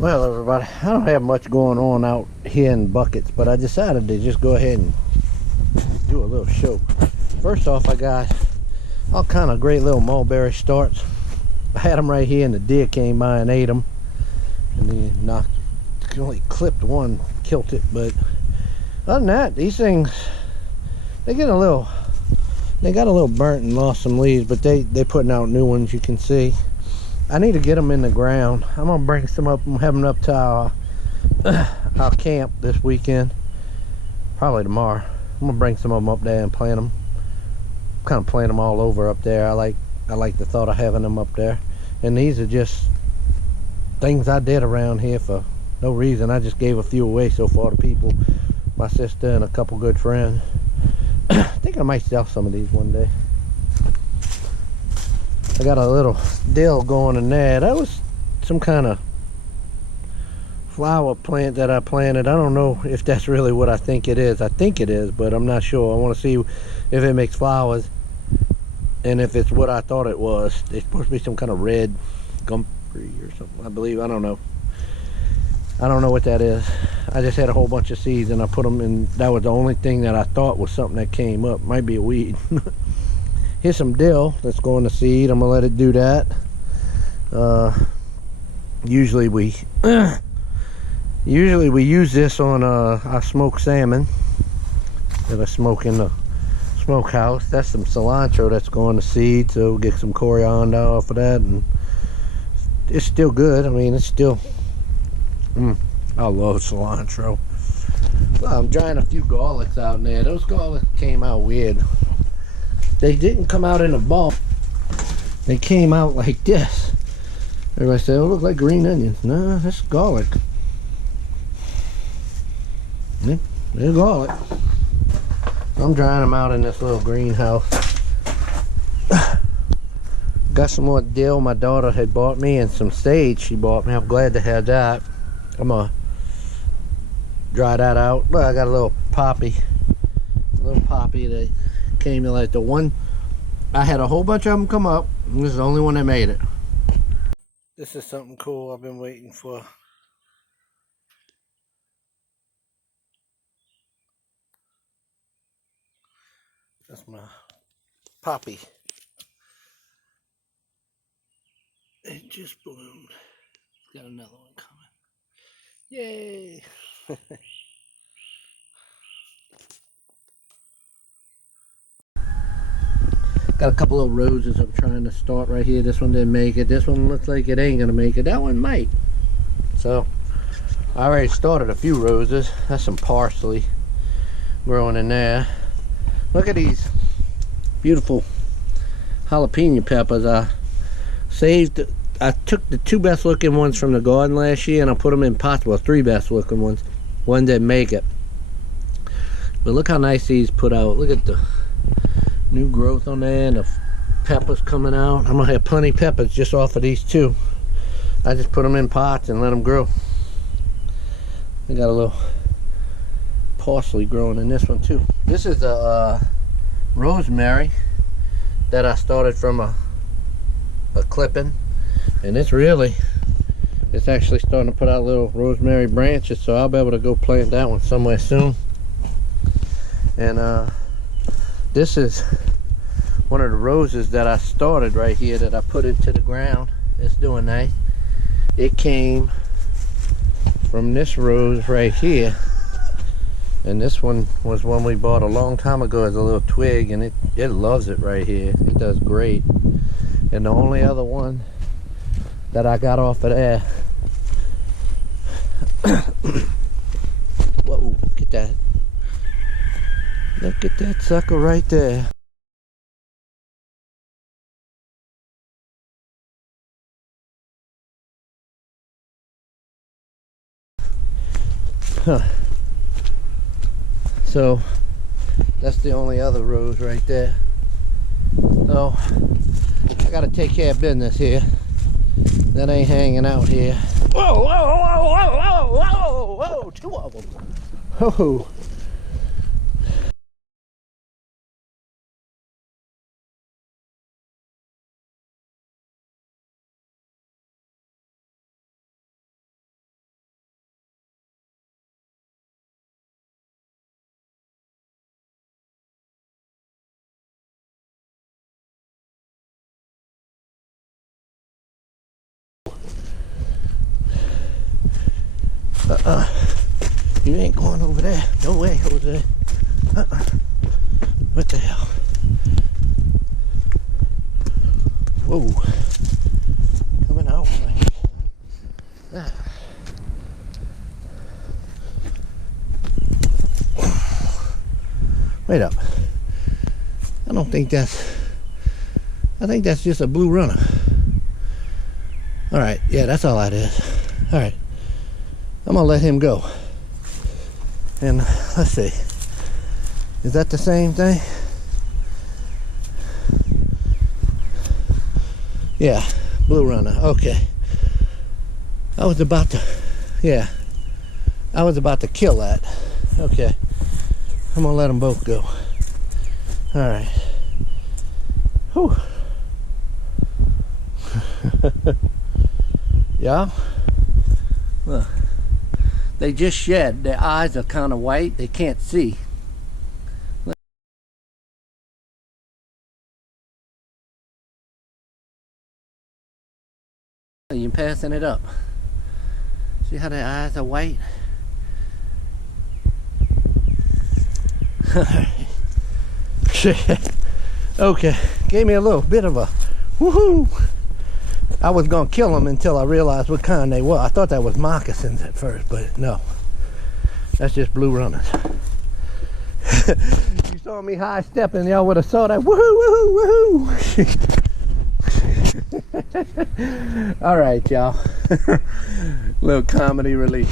Well, everybody, I don't have much going on out here in buckets, but I decided to just go ahead and do a little show. First off, I got all kind of great little mulberry starts. I had them right here, and the deer came by and ate them, and then only clipped one, killed it. But other than that, these things, they got a little burnt and lost some leaves, but they're putting out new ones. You can see. I need to get them in the ground. I'm gonna bring some up and have them up to our camp this weekend, probably tomorrow. I'm gonna bring some of them up there and plant them. Kind of plant them all over up there. I like the thought of having them up there. And these are just things I did around here for no reason. I just gave a few away so far to people, my sister and a couple good friends. I think I might sell some of these one day. I got a little dill going in there. That was some kind of flower plant that I planted. I don't know if that's really what I think it is. I think it is, but I'm not sure. I want to see if it makes flowers and if it's what I thought it was. It's supposed to be some kind of red gumpery or something, I believe. I don't know. I don't know what that is. I just had a whole bunch of seeds and I put them in. That was the only thing that I thought was something that came up. Might be a weed. Here's some dill that's going to seed. I'm gonna let it do that. Usually we use this on our smoked salmon that I smoke in the smokehouse. That's some cilantro that's going to seed, so we'll get some coriander off of that, and it's still good. I mean, it's still I love cilantro. Well, I'm drying a few garlics out in there. Those garlics came out weird. They didn't come out in a ball. They came out like this. Everybody said, oh, look like green onions. No, that's garlic. Yeah, there's garlic. I'm drying them out in this little greenhouse. Got some more dill my daughter had bought me and some sage she bought me. I'm glad to have that. I'm gonna dry that out. Well, I got a little poppy. That came in like the one. I had a whole bunch of them come up. And this is the only one that made it. This is something cool I've been waiting for. That's my poppy. It just bloomed. Got another one coming. Yay! Got a couple of roses I'm trying to start right here. This one didn't make it. This one looks like it ain't gonna make it. That one might. So I already started a few roses. That's some parsley growing in there. Look at these beautiful jalapeno peppers. I took the two best looking ones from the garden last year and I put them in pots. Well, three best looking ones. One didn't make it. But look how nice these put out. Look at the new growth on there and the peppers coming out. I'm gonna have plenty of peppers just off of these two. I just put them in pots and let them grow. I got a little parsley growing in this one too. This is a rosemary that I started from a clipping, and it's actually starting to put out little rosemary branches, so I'll be able to go plant that one somewhere soon. And this is one of the roses that I started right here that I put into the ground. It's doing nice. It came from this rose right here, and this one was one we bought a long time ago as a little twig, and it loves it right here. It does great. And the only other one that I got off of there whoa, look at that. Look at that sucker right there. Huh. So that's the only other rose right there. So I gotta take care of business here. That ain't hanging out here. Whoa, whoa, whoa, whoa, whoa, whoa, whoa, two of them. Oh. You ain't going over there. No way, Jose. What the hell? Whoa. Coming out like that. Wait up. I don't think that's... I think that's just a blue runner. Alright, yeah, that's all that is. Alright. I'm gonna let him go. And let's see. Is that the same thing? Yeah, blue runner. Okay. I was about to, yeah. I was about to kill that. Okay. I'm gonna let them both go. Alright. Whew. Yeah. Look. They just shed. Their eyes are kind of white. They can't see. You're passing it up. See how their eyes are white? Okay. Gave me a little bit of a woohoo. I was gonna kill them until I realized what kind they were. I thought that was moccasins at first, but no. That's just blue runners. You saw me high stepping, y'all would have saw that woohoo, woohoo, woohoo. All right, y'all. Little comedy relief.